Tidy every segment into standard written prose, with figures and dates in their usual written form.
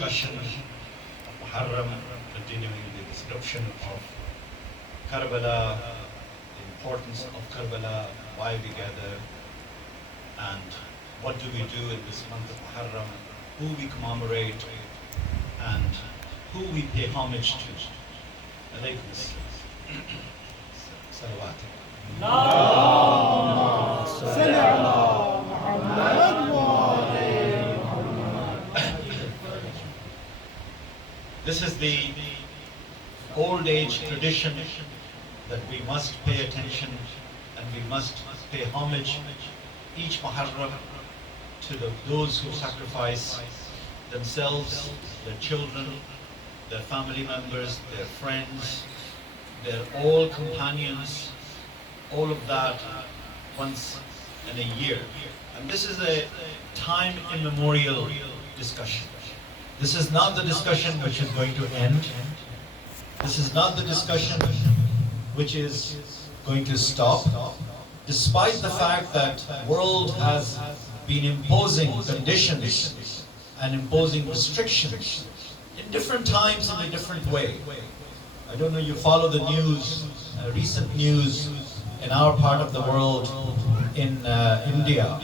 discussion of Muharram, continuing the description of Karbala, the importance of Karbala, why we gather, and what do we do in this month of Muharram, who we commemorate, and who we pay homage to. Alaykum Salawat. This is the old age tradition that we must pay attention and we must pay homage each Muharram to those who sacrifice themselves, their children, their family members, their friends, their all companions, all of that once in a year. And this is a time immemorial discussion. This is not the discussion which is going to end. This is not the discussion which is going to stop. Despite the fact that the world has been imposing conditions and imposing restrictions in different times in a different way. I don't know, you follow the news, recent news in our part of the world, in India.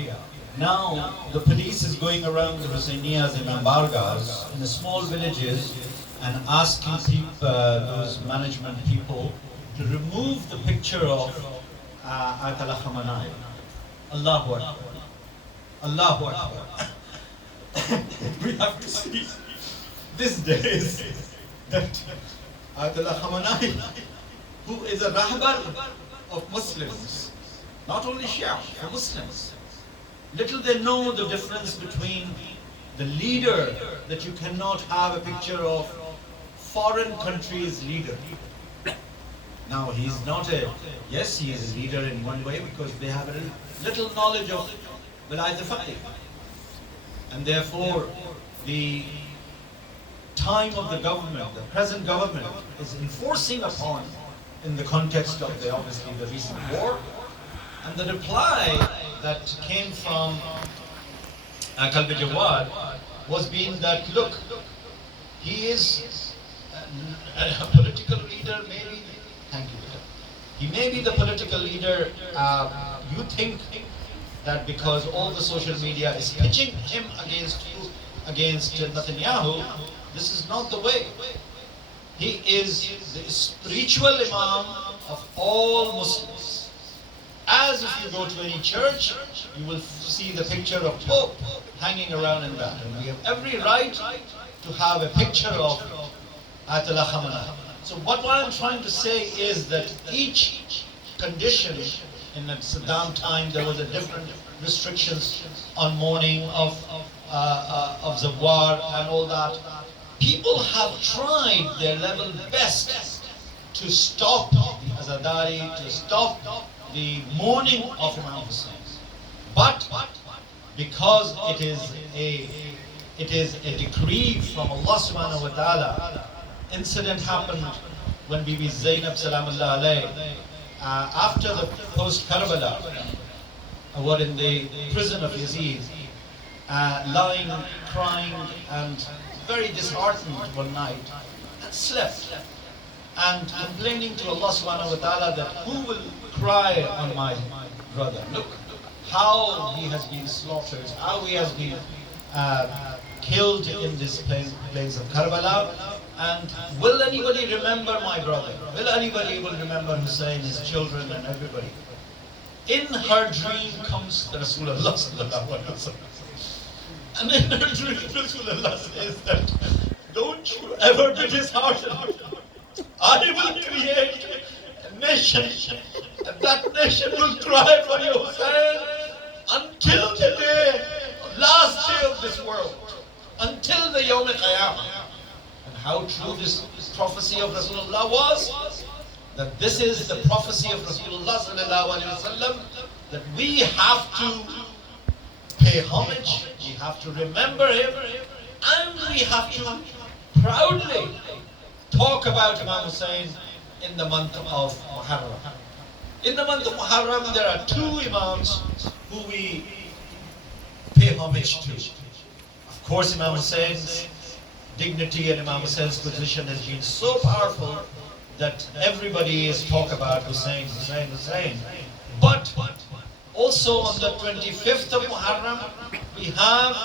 Now, the police is going around the Husainiyas and Ambargas in the small villages and asking those management people to remove the picture of Ayatollah Khamenei. Allahu Akbar. Allahu Akbar. We have to see these days that Ayatollah Khamenei, who is a rahbar of Muslims, not only Shia, but Muslims, little they know the difference between the leader that you cannot have a picture of foreign country's leader. Now he's not yes, he is a leader in one way because they have a little knowledge of Wilayat al-Faqih. And therefore the time of the government, the present government, is enforcing upon, in the context of obviously the recent war, and the reply that came from Kalbi Jawad was being that, look, he is a political leader, maybe, thank you, he may be the political leader, you think that because all the social media is pitching him against Netanyahu, this is not the way. He is the spiritual imam of all Muslims. As if you go to any church, you will see the picture of Pope hanging around in that. And we have every right to have a picture of Ayatollah Khamenei. So what I'm trying to say is that each condition, in the Saddam time, there was a different restrictions on mourning of Zawar and all that. People have tried their level best to stop the Azadari, to stop the mourning of Imam Hussain. But because it is a decree from Allah subhanahu wa ta'ala, incident happened when Bibi Zainab salamullah alayh, after the post-Karbala, were in the prison of Yazid, lying, crying and very disheartened one night, and slept, and complaining to Allah subhanahu wa ta'ala that who will cry on my brother? Look how he has been slaughtered, how he has been killed in this place of Karbala, and will anybody remember my brother? Will anybody remember Hussein, his children and everybody? In her dream comes the Rasulullah sallallahu alaihi wasallam. And in her dream, Rasulullah says that, don't you ever be disheartened. I will create a nation, and that nation will cry for you, Hussein, until the day, last day of this world, until the Yawm al-Qiyamah. And how true this prophecy of Rasulullah was, that this is the prophecy of Rasulullah sallallahu alaihi wasallam, that we have to pay homage, we have to remember him, and we have to proudly talk about Imam Hussain in the month of Muharram. In the month of Muharram, there are two Imams who we pay homage to. Of course, Imam Hussain's dignity and Imam Hussein's position has been so powerful that everybody is talk about Hussein, Hussein, Hussein. But also on the 25th of Muharram, we have,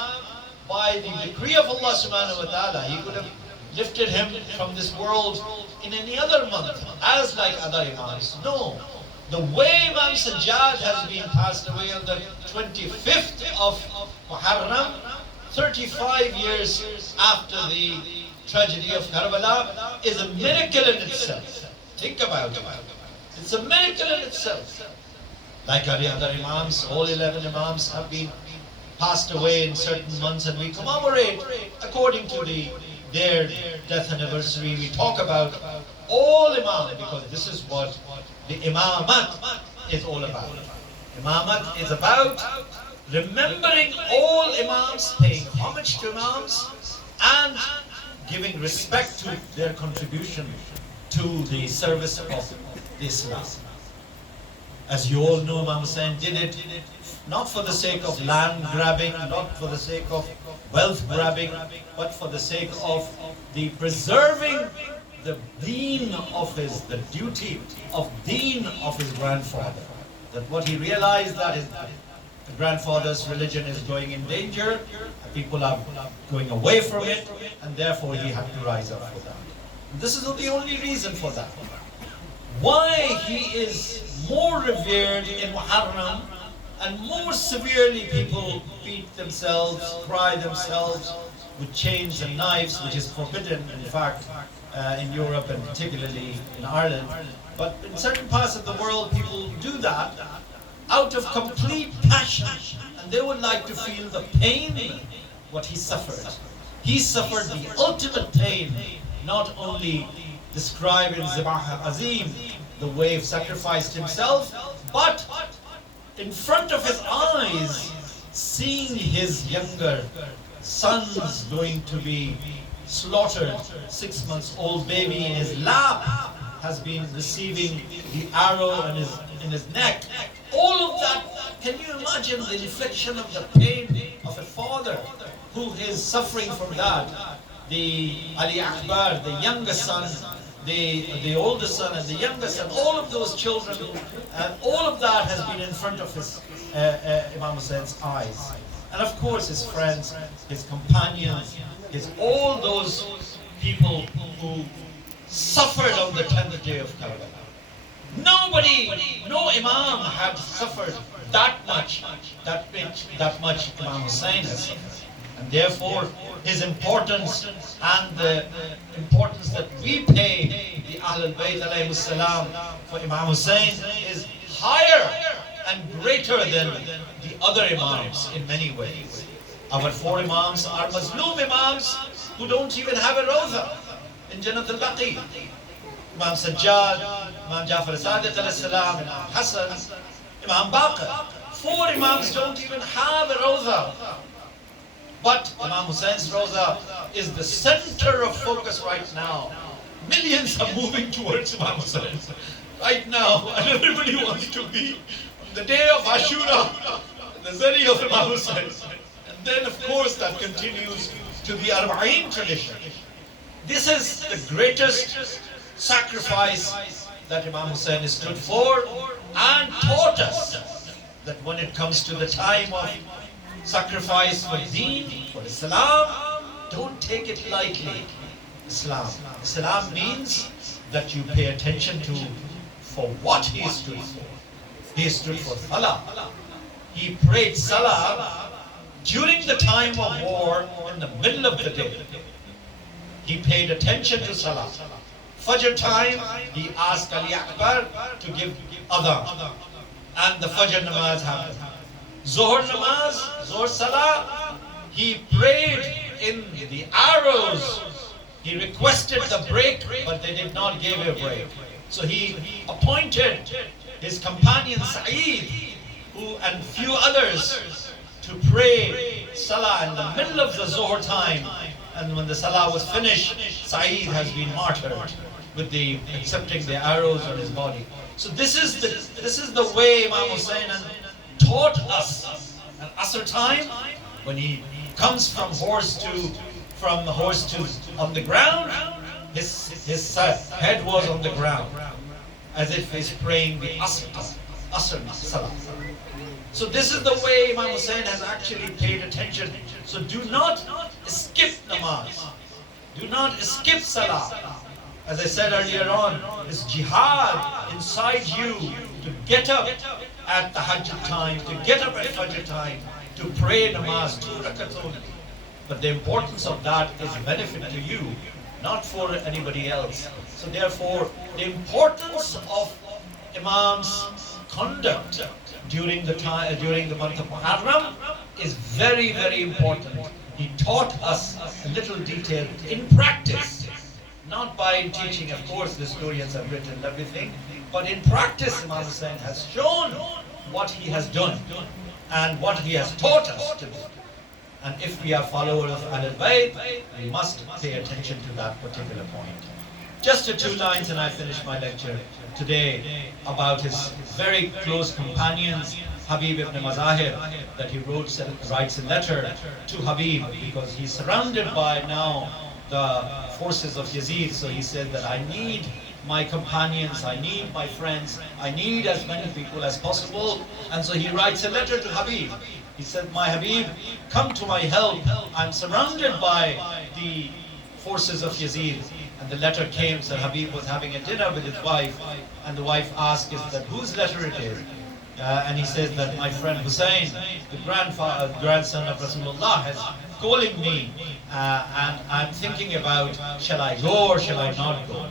by the decree of Allah subhanahu wa ta'ala, He could have lifted him from this world in any other month, as like other Imams. No. The way Imam Sajjad has been passed away on the 25th of Muharram, 35 years after the tragedy of Karbala, is a miracle in itself. Think about it. It's a miracle in itself. Like our other Imams, all 11 Imams have been passed away in certain months, and we commemorate according to their death anniversary. We talk about all Imam, because this is what the Imamat is all about. Imamat is about remembering all Imams, paying homage to Imams, and giving respect to their contribution to the service of Islam. As you all know, Imam Hussain did it not for the sake of land grabbing, not for the sake of wealth grabbing, but for the sake of the preserving the deen of the duty of deen of his grandfather. That what he realized, that his grandfather's religion is going in danger, people are going away from it, and therefore he had to rise up for that. This is the only reason for that. Why he is more revered in Muharram, and more severely people beat themselves, cry themselves with chains and knives, which is forbidden, in fact, in Europe and particularly in Ireland. But in certain parts of the world, people do that out of complete passion, and they would like to feel the pain what he suffered. He suffered the ultimate pain, not only described in Zabah Azim, the way he sacrificed himself, but in front of his eyes, seeing his younger sons going to be slaughtered. 6 months old baby in his lap has been receiving the arrow in his neck. All of that, can you imagine the infliction of the pain of a father who is suffering from that? The Ali Akbar, the younger son, the older son and the younger son, all of those children, all of that has been in front of his Imam Hussein's eyes. And of course his friends, his companions, all those people who suffered on the 10th day of Karbala. No Imam had suffered that much Imam Hussain has suffered. And therefore, his importance and the importance that we pay the Ahlul Bayt alayhi salam for Imam Hussain is higher and greater than the other Imams in many ways. Our 4 Imams are Mazloom Imams who don't even have a Rawza in Jannat al-Baqi. Imam Sajjad, Imam Jafar Sadiq alayhi salam, Imam Hassan, Imam Baqir. 4 Imams don't even have a Rawza. But Imam Hussein's Rawza is the center of focus right now. Millions are moving towards Imam Hussain right now, and everybody wants to be on the day of Ashura, the Zari of Imam Hussain. And then of course that continues to the Arba'in tradition. This is the greatest sacrifice that Imam Hussain stood for, and taught us that when it comes to the time of sacrifice for deen, for Islam, don't take it lightly. Islam means that you pay attention to for what he stood for. He stood for Salah. He prayed Salah during the time of war, in the middle of the day. He paid attention to Salah. Fajr time, he asked Ali Akbar to give adhan, and the Fajr namaz happened. Zohar namaz, Zohar Salah, he prayed in the arrows. He requested the break, but they did not give a break. So he appointed his companion Sa'id, and few others, to pray Salah in the middle of the Zohar time. And when the Salah was finished, Sa'id has been martyred with accepting the arrows on his body. So this is the way Imam Hussain taught us. At Asr time, when he comes from horse to from the horse to on the ground, his head was on the ground, as if he's praying the Asr Salah. So this is the way Imam Hussein has actually paid attention. So do not skip namaz. Do not skip Salah. As I said earlier on, this jihad inside you to get up at the Tahajjud time, to get up at Fajr time, to pray namaz 2 rakats only. But the importance of that is benefit to you, not for anybody else. So therefore, the importance of Imam's conduct during the month of Muharram is very, very important. He taught us a little detail in practice, not by teaching. Of course, the historians have written everything, but in practice, Imam Hussein has shown what he has done and what he has taught us to do. And if we are followers of Ahlul Bayt, we must pay attention to that particular point. Just 2 lines and I finish my lecture today about his very close companions, Habib ibn Mazahir, that he writes a letter to Habib because he's surrounded by now the forces of Yazid. So he said that I need my companions, I need my friends, I need as many people as possible. And so he writes a letter to Habib. He said, my Habib, come to my help. I'm surrounded by the forces of Yazid. And the letter came, so Habib was having a dinner with his wife, and the wife asked that whose letter it is. And he says that my friend Hussein, the grandson of Rasulullah, is calling me, and I'm thinking about, shall I go or shall I not go?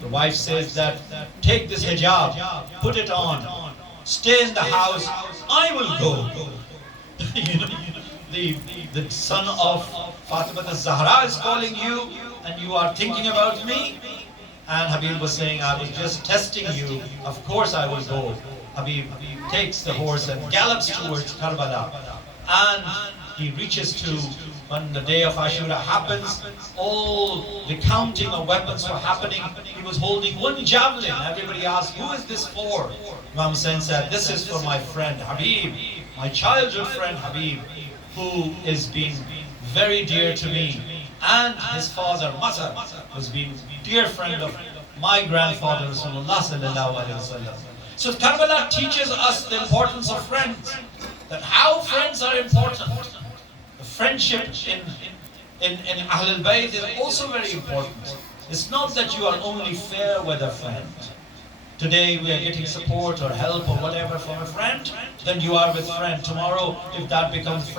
The wife says that, take this hijab, put it on, stay in the house, I will go. You know, the son of Fatima al-Zahra is calling you, and you are thinking about me? And Habib was saying, I was just testing you, of course I will go. Habib takes the horse and gallops towards Karbala, and he reaches to, when the day of Ashura happens, all the counting of weapons were happening. He was holding 1 javelin. Everybody asked, who is this for? Imam Hussein said, this is for my friend Habib, my childhood friend Habib, who is being very dear to me. And his father, Mazhar, was being dear friend of my grandfather, Rasulullah sallallahu alaihi wasallam. So Karbala teaches us the importance of friends, that how friends are important. The friendship in Ahlul Bayt is also very important. It's not that you are only fair with a friend. Today we are getting support or help or whatever from a friend, then you are with friend. Tomorrow, if that becomes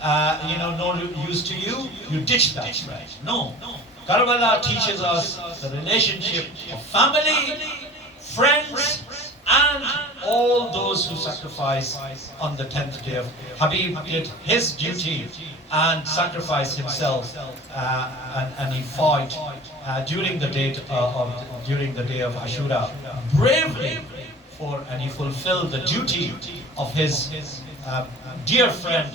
no use to you, you ditch that friend. No. Karbala teaches us the relationship of family, friends, and all those who sacrifice on the 10th day of Habib did his duty and sacrificed himself, and he fought during the day of Ashura bravely and he fulfilled the duty of his dear friend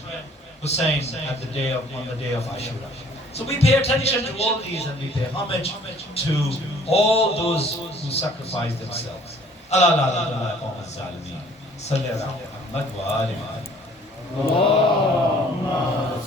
Hussein on the day of Ashura. So we pay attention to all these and we pay homage to all those who sacrifice themselves. Allah la qawm az-zalimin. Salli ala Muhammad wa ali Muhammad.